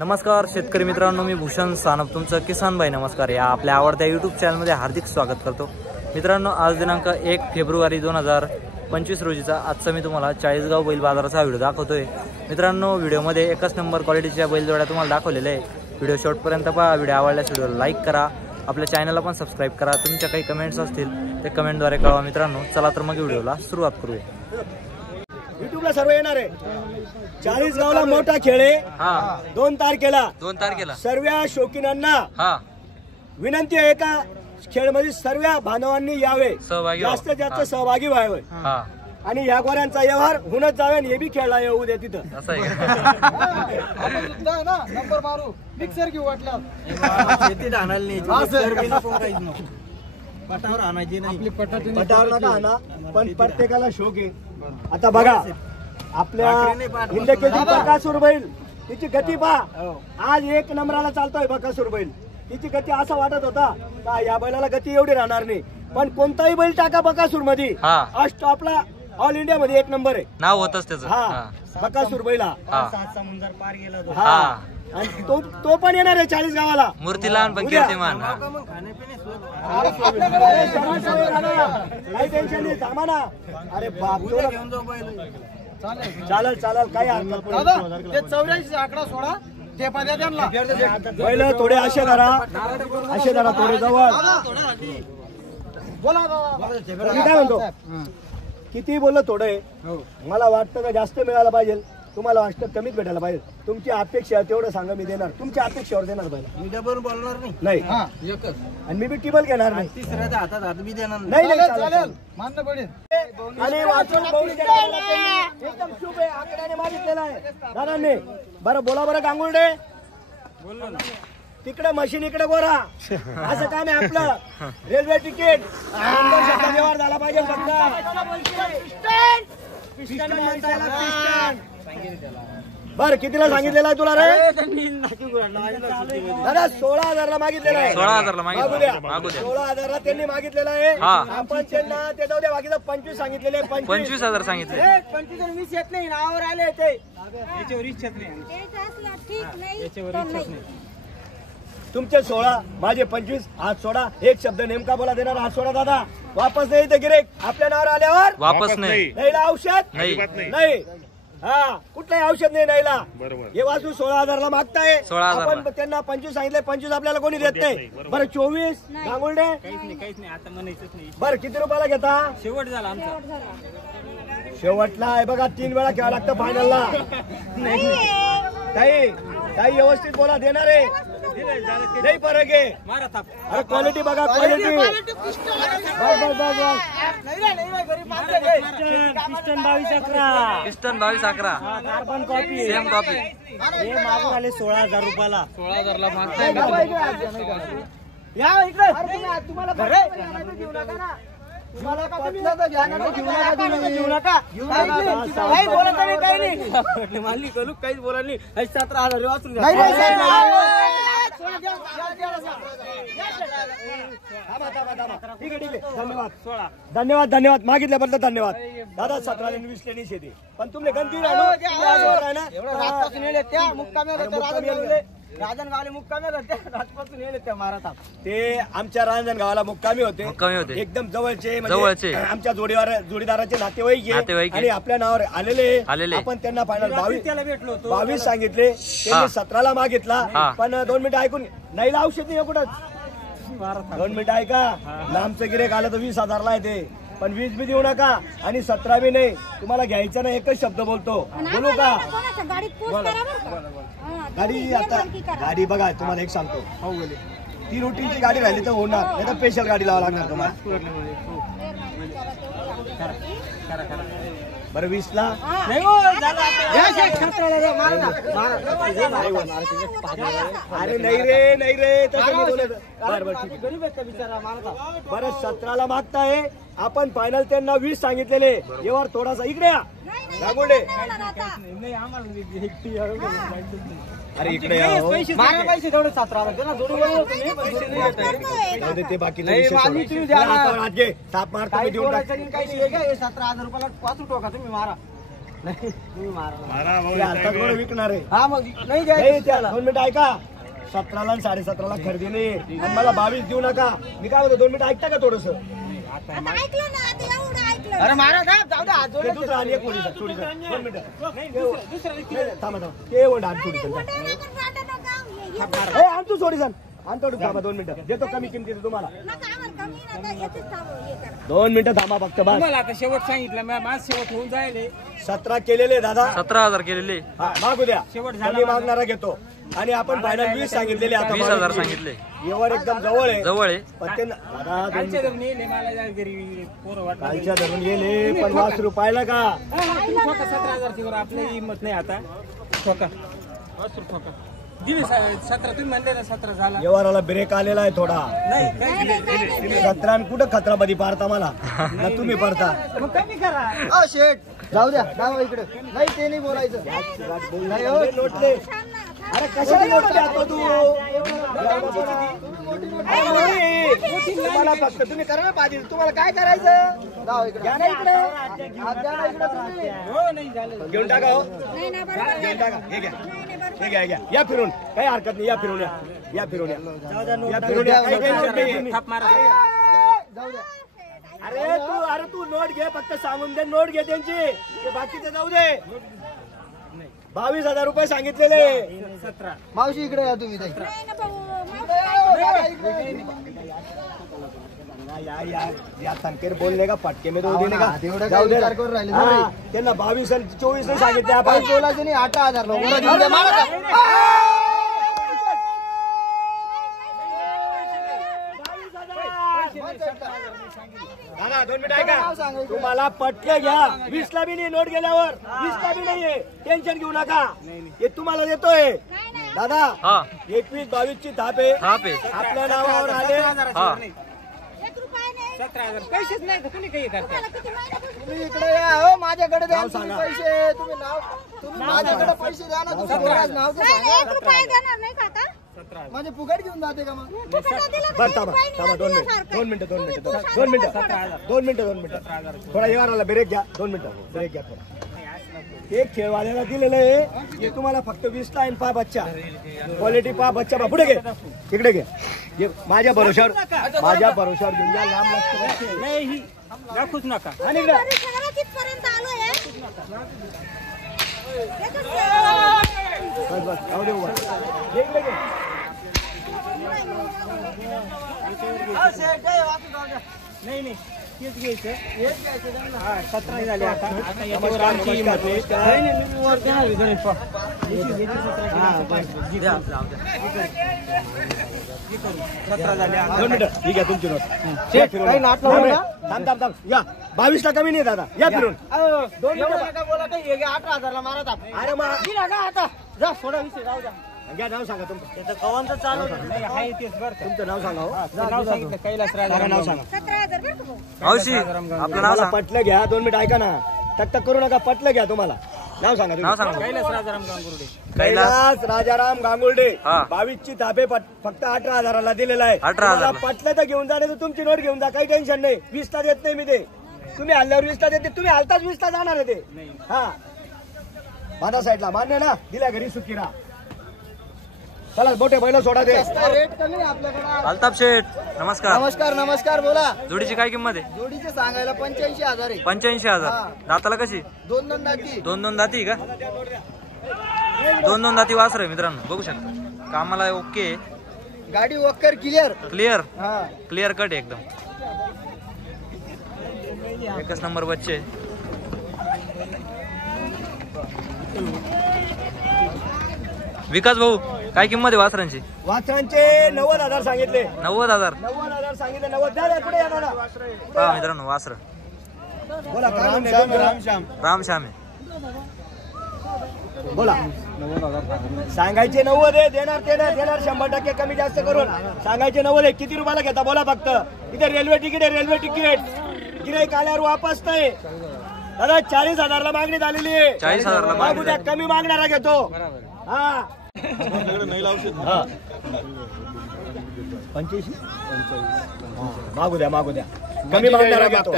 नमस्कार शेतकरी मित्रांनो, मी भूषण सानप तुमचं किसान भाई नमस्कार या आपल्या आवडत्या यूट्यूब चॅनलमध्ये हार्दिक स्वागत करतो। मित्रांनो, आज दिनांक 1 फेब्रुवारी 2025 रोजीचा आजचा मी तुम्हाला चाळीसगाव बैल बाजाराचा व्हिडिओ दाखवतोय। मित्रांनो, व्हिडिओमध्ये एकच नंबर क्वालिटीच्या बैलजोड्या तुम्हाला दाखवलेल्या आहे। व्हिडिओ शेवटपर्यंत पहा। व्हिडिओ आवडल्यास व्हिडिओला लाईक करा, आपल्या चॅनलला पण सबस्क्राईब करा। तुमच्या काही कमेंट्स असतील ते कमेंटद्वारे कळवा। मित्रांनो, चला तर मग व्हिडिओला सुरुवात करूया। युट्यूबला सर्व येणार आहे। चाळीसगावला मोठा खेळ आहे। 2 तारखेला सर्व शौकीनांना विनंती आहे का खेळमध्ये सर्व बांधवांनी यावे, जास्तीत जास्त सहभागी व्हावे आणि या गोऱ्यांचा व्यवहार होणच जावे। हे बी खेळला येऊ दे तिथं नंबर मारू मिक्सर घेऊ वाटलं शेती पटावर आणायची नाही, पटावर नका आणा, पण प्रत्येकाला शौक आहे। आता बघा आपल्या हिंदकेसरी बकासूर बैल, तिची गती पहा। आज 1 नंबराला चालतोय बकासूर बैल। तिची गती असा वाटत होता का या बैलाला गती एवढी राहणार नाही, पण कोणताही बैल टाका बकासूर मध्ये आपला ऑल इंडिया मध्ये 1 नंबर आहे, नाव होतच त्याचं। हा, बकासूर बैल हा समुद्र पार गेला तो। हा, आणि तो पण येणार आहे चाळीसगावाला। मूर्ती लहान पण कीर्तिमान। काही टेन्शन नाही, थांबा ना। अरे बाप, चालेल काही हरकत नाही। 84 आकडा सोडा, ते पाद्या त्यांना पहिलं थोडे असे धरा थोडे जवळ बोला। मी काय म्हणतो, किती बोललं थोडं आहे। मला वाटतं का जास्त मिळायला पाहिजे, तुम्हाला वाटतं कमीच भेटायला पाहिजे। तुमची अपेक्षा तेवढं सांगा, मी देणार। तुमच्या अपेक्षेवर देणार पाहिजे, मी डबल बोलणार नाही आणि मी बी टिबल घेणार नाही। तिसऱ्याच्या हातात हात बी देणार नाही। चालेल, मान्य पडेल। आणि वाचून एकदम शुभ आहे, आकड्याने मागितलेला आहे दादांनी। बरं बोला बरं गांगुर्डे, तिकडे मशीन इकडे गोरा, असं काम आहे आपलं। रेल्वे तिकीट व्यवहार झाला पाहिजे फक्त। बर कितीला सांगितलेला आहे तुला रे? दादा 16,000ला मागितलेला आहे। 16,000ला त्यांनी मागितलेला आहे। आपण त्यांना ते जाऊ दे, बाकीचं 25 सांगितलेले। 25,000 सांगितले। 25 आणि 20 येत नाही, नावावर आले ते याच्यावर इच्छा नाही। तुमचे 16, माझे 25, हात सोडा। एक शब्द नेमका बोला, देणार हात सोडा दादा। वापस नाही ते गिरेक आपल्या नावावर आल्यावर वापस नाही। नाहीला औषध नाही, हा कुठलंही औषध नाही नाहीला। हे वाचू 16,000ला मागताय, आपण त्यांना 25 सांगितले। 25 आपल्याला कोणी देत नाही। बरं 24 गांगुर्डे काहीच नाही आता म्हणायचंच नाही। बरं किती रुपयाला घेता? शेवट झाला आमचा, शेवटला आहे बघा। 3 वेळा घ्यावं लागतं फायनलला। काही व्यवस्थित बोला, देणार आहे नाही फरक आहे। अरे क्वालिटी बघा, quality piston 22 11 carbon copy, same copy. हे मागून आले 16,000 रुपयाला। 16,000ला मागताय। या इकडे, तुम्हाला घेऊ नका ना, तुम्हाला पटलं तर घ्या, घेऊ नका। काही बोलत नाही, काही नाही मानली करू, काहीच बोला नाही। 17,000 वाचून ठीक आहे। धन्यवाद मागितल्याबद्दल धन्यवाद दादा। 17 आणि 20 लेणी शेती, पण तुमने गंती राजनगावले मुक्कामी होते, राजपासून येले त्या महाराज ते आमच्या रांजणगावाला मुक्कामी होते। एकदम जवळचे आमच्या जोडीदाराचे नातेवाईक आणि आपल्या नावावर आलेले। आपण त्यांना फायनल 22 सांगितले, त्यांनी 17ला मागितला। पण 2 मिनिटं ऐकून, नाहीला औषध नाही कुठंच। 2 मिनिटं ऐका, लांबचं गिरेक आलं तर 20,000ला आहे ते, पण 20 बी देऊ नका आणि 17 बी नाही। तुम्हाला घ्यायचं ना, एकच शब्द बोलतो, बोलू का? गाडी आता गाडी बघा, तुम्हाला एक सांगतो, ती रुटीनची गाडी राहिली तर होणार, नाही तर स्पेशल गाडी लावा लागणार तुम्हाला। बरं 20ला अरे नाही रे तसं नाही बोलत। बरं 17ला मागताय आपण, फायनल त्यांना 20 सांगितलेले। यावर थोडासा इकडे या रागोडे, अरे इकडे पैसे तेवढे 17,000 ते बाकी ताप मारता 17,000 रुपयाला 5 टोका तुम्ही मारा। विकणार आहे. हा मग नाही नाही, त्या 2 मिनिटं ऐका. 17ला आणि 17.5ला खरेदी नाही आणि मला 22 देऊ नका. मी काय म्हणतो 2 मिनिटं ऐकता का थोडस? अरे मारा का जाऊ दे हात ते दुसरं आणि एक पोलिस थोडी 2 मिनिटं थांबा थांबा ते वंड आण थोडी आण तू थोडी सण आण थोडी थांबा 2 मिनिटं देतो कमी किमतीचं तुम्हाला. 2 मिनिटं थांबा फक्त बस. मला आता शेवट सांगितलं माझ शेवट होऊन जायले 17 केलेले दादा. 17,000 केलेले. हा मागू द्या. शेवट कमी मागणारा घेतो आणि आपण फायनल 20 सांगितलेले. आता 20,000 सांगितले. येवर एकदम जवळ आहे. जवळ आहे. पण ते दादा कालच्या धरून येले मला घरी पोरं वाटत कालच्या धरून गेले पण 5 रुपयाला का 17,000 ची वर आपली हिंमत नाही आता. ठोका दिले 17 तुम्ही म्हणले ना 17 झाला. येवाराला ब्रेक आलेला आहे थोडा. नाही 17 आणि कुठं खतरामध्ये पारता मला ना तुम्ही पारता. मग कमी करा. अ शेट जाऊ द्या जाऊ इकडे. नाही ते नाही बोलायचं. नाही हो, नोटले. अरे कशाला नोट द्यातो तू? तुम्हाला फक्त तुम्ही करा ना पाहिजे. तुम्हाला काय करायचं? घ्या ना इकडे. हो नाही झालं. घेऊन टाका हो. घेऊन टाका. हे घ्या हे घ्या घ्या. या फिरून काही हरकत नाही. या फिरून या. या फिरून या. या फिरून या. काही नोट नाही. थाप मारा. जाऊ द्या. अरे तू नोट घे फक्त सांगून दे. नोट घे त्यांची ते बाकीचे जाऊ दे. 22,000 रुपये सांगितलेले. 17 मावशी इकडे या तुम्ही ताई. या तनकेर बोलले का फटके में दो देने का तेवढं जाऊ काय दे. विचार करून राहिले हा, सगळे. त्यांना 22 आणि 24 नाही सांगितले आपण. काही बोलायचं नाही. 8,000 लोकांना देऊन द्या. मारा का? दादा 2 मिनिट ऐका. तुम्हाला पटके घ्या. 20 ला बी नाही नोट गेल्यावर 20 ला बी नाहीये. टेन्शन घेऊ नका. हे तुम्हाला देतोय दादा. हा 21-22 ची थाप आहे. थाप आहे. आपल्या नावावर आले. हा 17,000 पैसेच नाही तर कुणी काही करता. तुम्ही इकडे या हो. माझ्याकडे द्या नाव तुम्ही सांगा. पैसे. तुम्ही माझ्याकडे पैसे द्या ना. दुसरं कोणाचं नाव तर सांगा. माझे फुकट घेऊन जाते का मग? बरं थांबा थांबा 2 मिनिट 2 मिनिटं 2 मिनिटं 2 मिनिटं 2 मिनिटं 2 मिनिटं थोडा येवाराला ब्रेक घ्या. 2 मिनिटं ब्रेक घ्या थोडा. एक खेळवाल्याला दिलेलं आहे. हे तुम्हाला फक्त 20 ला पा बच्चा क्वालिटी पा बच्चा. पुढे घे इकडे घे. हे माझ्या भरोशावर घेऊन जा. लांब लक्ष नाही ही दाखवूच नका. आणि इकडे बस बस जाऊ दे उभा. घे इकडे घे. नाही नाही तेच घ्यायचं. हा 17 झाले आता. याच्यावर आमची हिंमत आहे. नाही नाही मी वर देणार गणेश पा. हा 17 झाले. 2 मिनिटं ही घ्या तुमची नोट. काही नाट लावू नका. थांब या 22 ला कमी नाही दादा. या फिरून 2 मिनिटं बोला काही 18,000 ला मारा ताप. अरे मग दिला का आता जा थोडा विषय जाऊ द्या. घ्या नाव सांगा तुमचं. त्याचं कवांचं चालू नाही आहे तेच बरं का. तुमचं नाव सांगा हो. नाव सांगितलं कैलास सांगा नाव सांगा. मावशी आपलं नाव मला सांग. पटलं घ्या. 2 मिनिट ऐका ना. तक करू नका. पटलं घ्या. तुम्हाला नाव सांगा नाव तुम्ही. सांग. कैलास राजाराम गांगुर्डे. कैलास राजाराम गांगुर्डे. हा. 22 ची थापे फक्त 18,000 दिलेला आहे. 18,000 तुम्हाला पटलं तर घेऊन जा. नाही तर तुमची नोट घेऊन जा. काही टेन्शन नाही. 20 ला देत नाही मी ते. तुम्ही हल्ल्यावर 20 ला देते. तुम्ही हलताच 20 ला जाणार आहे ते. हा माझ्या साईडला मान्य ना. दिल्या घरी सुखी राहा. चला मोठे बैल सोडा दे. रेट कमी आहे आपल्याकडे. अल्ताफ शेठ नमस्कार. नमस्कार नमस्कार बोला. जोडीची काय किंमत आहे? जोडीचे सांगायला 85,000 आहे. 85,000. दाताला कशी? 2 दाती. 2 दाती का? 2 दाती वासर आहे मित्रांनो. बघू शकता कामाला ओके. गाडी वक्कर क्लिअर. क्लिअर हा क्लिअर कट आहे एकदम. एकच नंबर बच्चे. विकास भाऊ काय किंमत आहे वासरांची? वासरांचे 90,000 सांगितले. 90,000. 90,000 सांगितले. 90 द्या. पुढे या दादा. पहा मित्रांनो वासर बोला काय म्हणते तुमचं? रामश्याम आहे. बोला सांगायचे 90 आहे. देणार ते नाही देणार. 100% कमी जास्त करून सांगायचे 90 आहे. किती रुपयाला घेता बोला फक्त. इथे रेल्वे तिकीट आहे. रेल्वे तिकीट गिऱ्हाईक आल्यावर वापस नाही. दादा 40,000 ला मागणी झालेली आहे. 40,000 ला मागू द्या. कमी मागणारा घेतो. हा हा 85 मागू द्या कमी मागणारा घेतो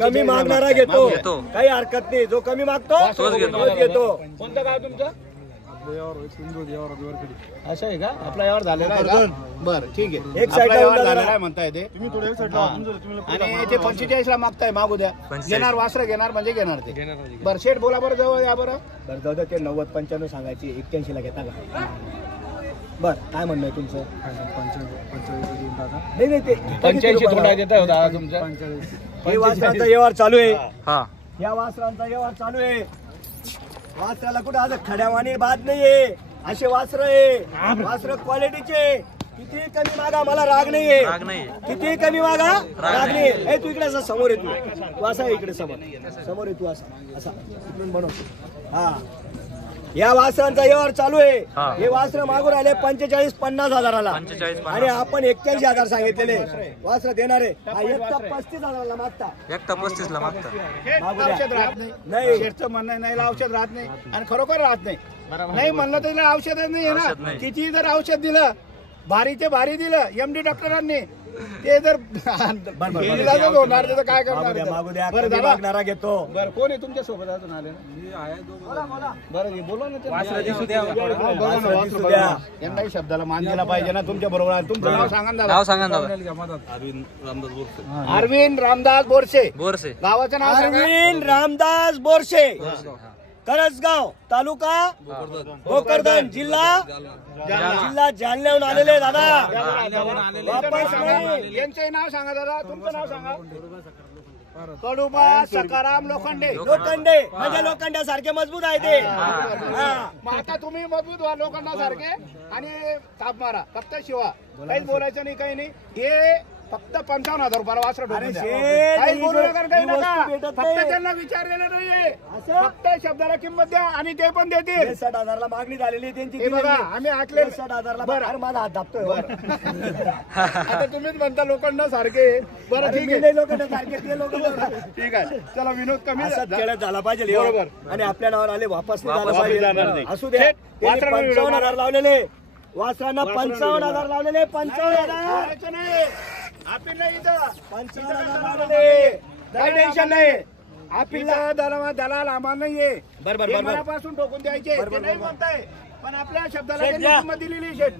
कमी मागणारा घेतो काही हरकत नाही जो कमी मागतो तोच घेतो कोणतं गाव तुमचं असं आहे का आपला यावर झालेला आहे का बरं ठीक आहे एक साईड झालेला म्हणताय ते आणि ते 45 ला मागताय मागू द्या घेणार वासरं घेणार म्हणजे घेणार ते बरं शेठ बोला बरं जवळ या बरं जाऊ द्या ते 90-95 सांगायची 81 ला घेता का बर काय म्हणणं आहे तुमचं नाही ते 85 थोडा देता होता तुमचं हे वासरांचा व्यवहार चालू आहे हा या वासरांचा व्यवहार चालू आहे वासराला कुठे आज खड्यावाने बाद नाहीये असे वासर आहे वासर क्वालिटीचे किती कमी मागा मला राग नाहीये किती कमी मागा राग नाही तू इकडे असा समोर येतो तू असा इकडे समोर येतो असा इकडून बनव हा या वासरांचा व्यवहार चालू आहे हे वासर मागून आले 45-50 हजाराला आणि आपण 81,000 सांगितलेले वासर देणारे एक तर 35,000ला मागता एकटा 35 ला मागता औषध राहत नाही शेठचं म्हणणं नाही औषध राहत नाही आणि खरोखर राहत नाही नाही म्हणलं तर औषधच नाही आहे ना किती जर औषध दिलं भारीचे भारी दिलं एमडी डॉक्टरांनी ते जर होणार तर काय करणार मागणारा घेतो बरं कोण आहे तुमच्या सोबत अजून आले बरं बोला ना यांनाही शब्दाला मान दिला पाहिजे ना तुमच्या बरोबर तुमचं नाव सांगा नाव सांगा ना अरविंद रामदास बोरसे गावाचं नाव अरविंद रामदास बोरसे करसगाव तालुका भोकरदन जिल्हा जालन्याहून आलेले दादा वापस नाही यांचे नाव सांगा दादा तुमचं नाव सांगा कडुबा सकाराम लोखंडे म्हणजे लोखंड्यासारखे मजबूत आहे ते मग आता तुम्ही मजबूत व्हा लोखंडासारखे आणि ताप मारा फक्त शिवा काहीच बोलायचं नाही काही नाही हे फक्त 55,000 रुपयाला वासर फक्त त्यांना विचारलेलं नाहीये फक्त शब्दाला किंमत द्या आणि ते पण देतील 60,000ला मागणी झालेली त्यांची बघा आम्ही आखले 60,000ला बरं माझा हात दाबतोय आता तुम्हीच म्हणता लोखंड सारखे बरं ठीक आहे लोखंड सारखे ते लोक ठीक आहे चला विनोद कमी खेळत झाला पाहिजे बरोबर आणि आपल्या नावावर आले वापस झाला पाहिजे असू दे 55,000 लावलेले वासरांना 55,000 लावलेले 55,000 आपण नाही इथं 55,000 लावलेले काही टेन्शन नाही आपल्याला दलाल आम्हाला नाहीये बरोबर मनापासून ठोकून द्यायचे नाही म्हणताय पण आपल्या शब्दाला किंमत दिलेली शेठ